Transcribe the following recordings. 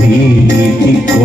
നീട്ടിക്കൊണ്ടുപോകും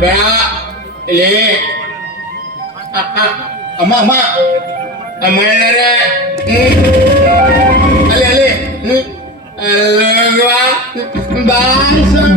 bé lê அம்மா அம்மா அம்மா என்னடா அல்ல அல்ல அல்ல வா பாசம்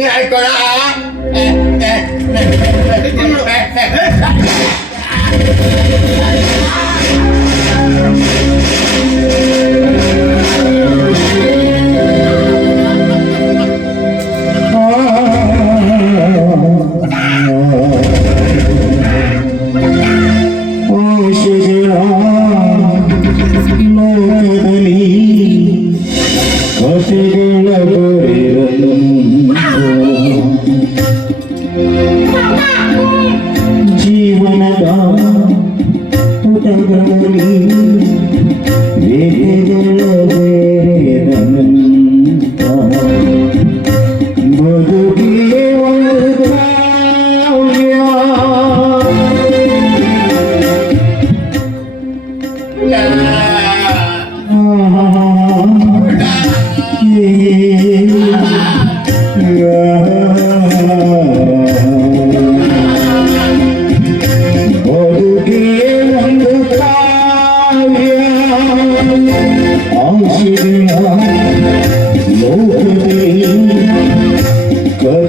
ไงก็ละอะ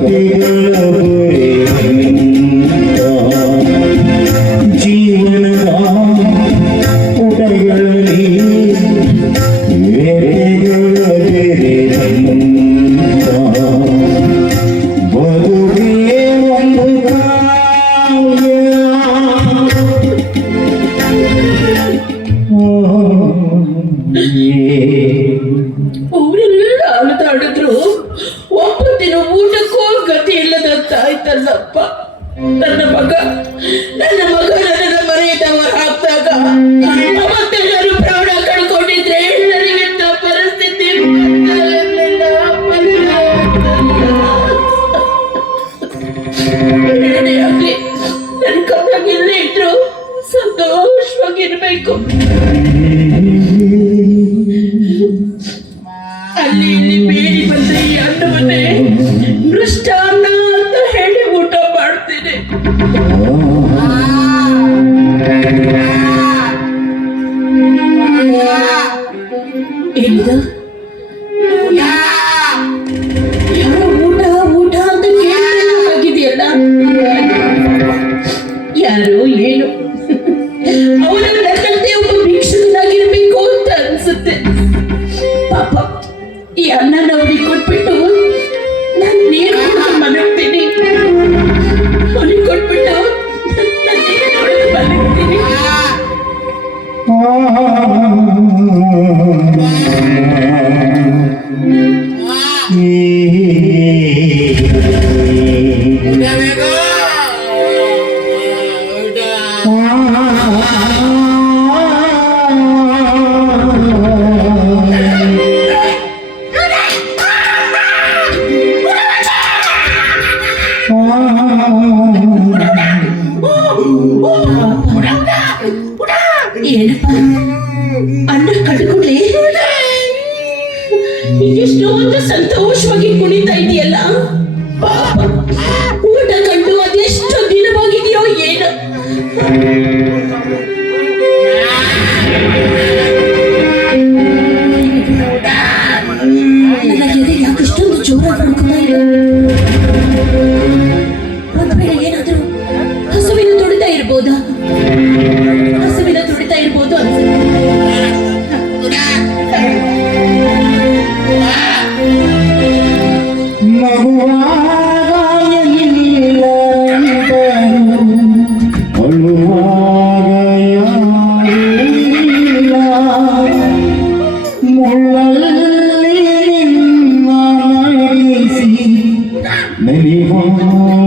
Thank you. त्यांना बघा. ಏನಪ್ಪ? ಅನ್ನ ಕಟ್ಕೊಡ್ಲಿ ಎಷ್ಟೊಂದು ಸಂತೋಷವಾಗಿ ಕುಣಿತಾ ಇದೆಯಲ್ಲ? ಊಟ ಕಂಡು ಅದೆಷ್ಟು ದಿನವಾಗಿದೆಯೋ ಏನು? Oh.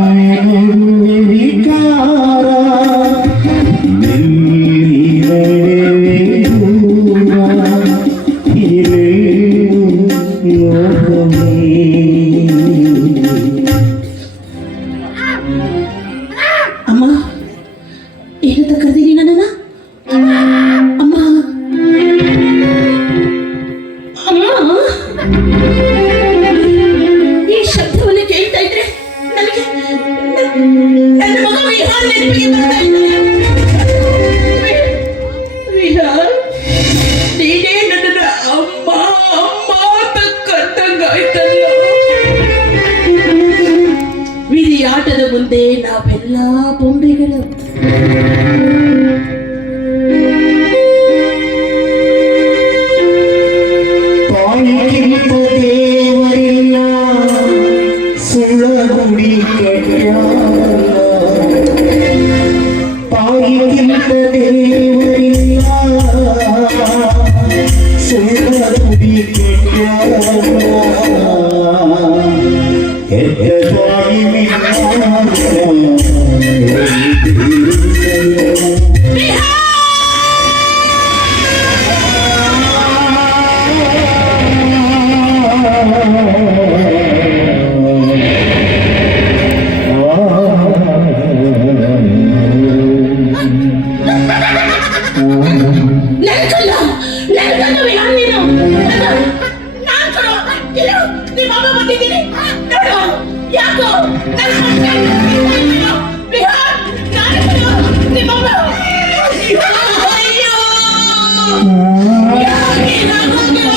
Yeah.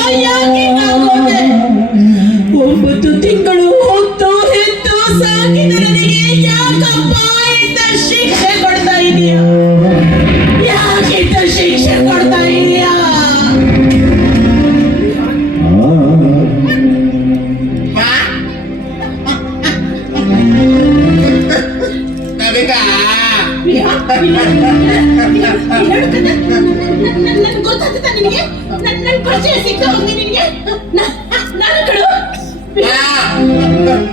ನನ್ ಪರಿಚಯ ಸಿಗ್ತಾ ಹೋಗಿ ನಿನ್ಗೆ. ನಾನು ಕಡು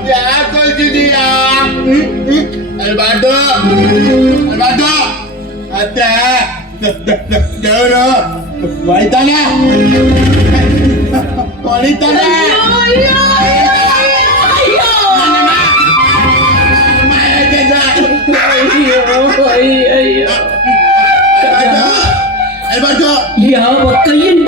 ಯಾಕೆ ಕೊಳ್ತಿದೀಯಾ? ಅಲ್ಬಾರ್ದು. ಅಲ್ಬಾರ್ದು. ಅತ್ತೆ ದೇವರು. ಅಯ್ಯೋ ಅಯ್ಯೋ ಅಲ್ಬಾರ್ದು. ಯಾವ ಕೈಯಿಂದ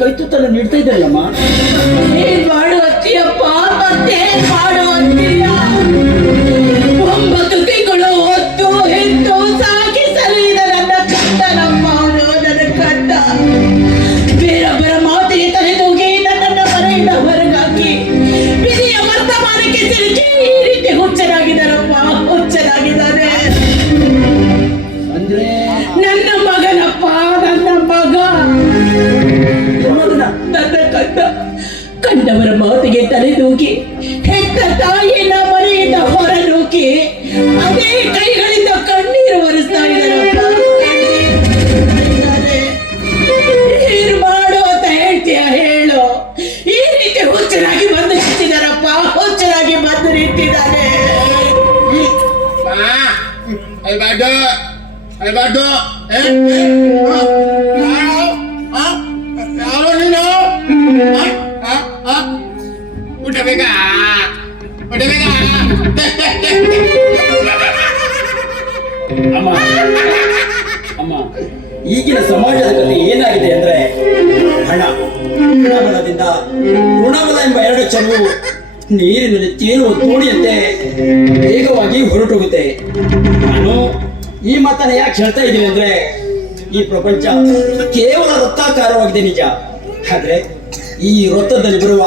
ಕೈತುತ್ತಲು ನೀಡ್ತಾ ಇದ್ದಲ್ಲಮ್ಮ ಏನ್ ಮಾಡುವತ್ತೀಯಪ್ಪ ಮತ್ತೇನ್ ಮಾಡುವತ್ತೀಯ ಒಂಬತ್ತು ತಿಂಗಳು ಹೊತ್ತು ಹೆತ್ತು ಸಾಕಿ ಸಲಹಿದ ನನ್ನ ನನ್ನ ಕಂದ ಬೇರೊಬ್ಬರ ಮಾತಿಗೆ ತಲೆದೂಗಿ ನನ್ನನ್ನ ಮನೆಯಿಂದ ಹೊರಗಾಕಿ ವಿಧಿಯ ವರ್ತಮಾನಕ್ಕೆ ಸಿಲುಕಿ ಈ ರೀತಿ ಹುಚ್ಚನಾಗಿದ್ದಾನಪ್ಪ ಹುಚ್ಚನಾಗಿದ್ದಾನೆ. ಅಂದ್ರೆ ನನ್ನ ಮಗನಪ್ಪ ನನ್ನ ಕಂದ ಕಂಡವರ ಮಾತಿಗೆ ತಲೆದೂಗಿ ಹೆತ್ತ ತಾಯಿಯನ್ನ ಮನೆಯಿಂದ ಹೊರ ನೂಕಿ ಅದೇ ಕೈಗಳಿಂದ ಕಣ್ಣೀರು ಒರೆಸ್ತಾ ಇದ್ದಾರೆ ಮಾಡೋ ಅಂತ ಹೇಳ್ತೀಯ ಹೇಳು. ಈ ರೀತಿ ಹುಚ್ಚರಾಗಿ ಬಂದು ನಿಂತಿದ್ದಾರಪ್ಪ, ಹುಚ್ಚರಾಗಿ ಬಂದು ನಿಂತಿದ್ದಾರೆ ಅಲ್ಬಾರ್ದು ಅಲ್ಬಾರ್ದು. ಅಮ್ಮ. ಅಮ್ಮ. ಈಗಿನ ಸಮಾಜದ ಕಥೆ ಏನಾಗಿದೆ ಅಂದ್ರೆ ಹಣ, ಋಣಬಲದಿಂದ ಋಣಬಲ ಎಂಬ ಎರಡು ಚಲುವು ನೀರಿನಲ್ಲಿ ತೇಲುವ ತೋಣಿಯಂತೆ ವೇಗವಾಗಿ ಹೊರಟೋಗುತ್ತೆ. ನಾನು ಈ ಮಾತನ್ನ ಯಾಕೆ ಹೇಳ್ತಾ ಇದ್ದೀನಿ ಅಂದ್ರೆ ಈ ಪ್ರಪಂಚ ಕೇವಲ ವೃತ್ತಾಕಾರವಾಗಿದೆ ನಿಜ. ಆದ್ರೆ ಈ ವೃತ್ತದಲ್ಲಿ ಬರುವ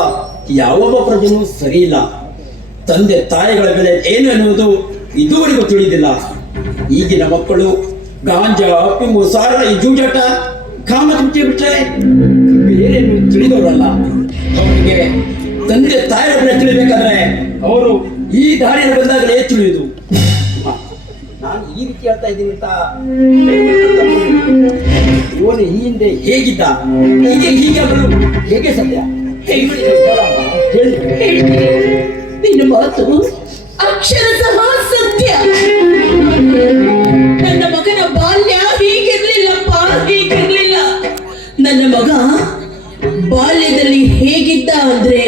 ಯಾವೊಬ್ಬ ಪ್ರಜೆನೂ ಸರಿ ಇಲ್ಲ ತಂದೆ ತಾಯಿಗಳ ಬೆಲೆ ಏನು ಎನ್ನುವುದು ಇದುವರೆಗೂ ತಿಳಿದಿಲ್ಲ. ಈಗಿನ ಮಕ್ಕಳು ಗಾಂಜಾ ಅಪ್ಪಿಂಗು ಸಾರ ಈ ಜೂಜಾಟ ಕಾಮಚುಂಚಿ ಬಿಟ್ಟರೆ ಏನೇನು ತಿಳಿದವರಲ್ಲ. ಅವರಿಗೆ ತಂದೆ ತಾಯಿಗಳ ಬೆಲೆ ತಿಳಿಬೇಕಾದ್ರೆ ಅವರು ಈ ದಾರಿಯಲ್ಲಿ ಬಂದಾಗಲೇ ತಿಳಿಯುದು. ಅಮ್ಮ, ನಾನು ಈ ರೀತಿ ಹೇಳ್ತಾ ಇದ್ದೀನಿ ಅಂತ ಇವನು ಈ ಹಿಂದೆ ಹೇಗಿದ್ದ? ಹೀಗೆ ಹೀಗೆ ಹೇಗೆ ಸತ್ಯ? ಹೇಳಿ. ನಿನ್ನ ಮಾತು ಅಕ್ಷರ ಸಹ ಸತ್ಯ ನನ್ನ ಮಗನ ಬಾಲ್ಯ ಹೀಗಿರ್ಲಿಲ್ಲಪ್ಪ, ಹೀಗಿರ್ಲಿಲ್ಲ. ನನ್ನ ಮಗ ಬಾಲ್ಯದಲ್ಲಿ ಹೇಗಿದ್ದ ಅಂದ್ರೆ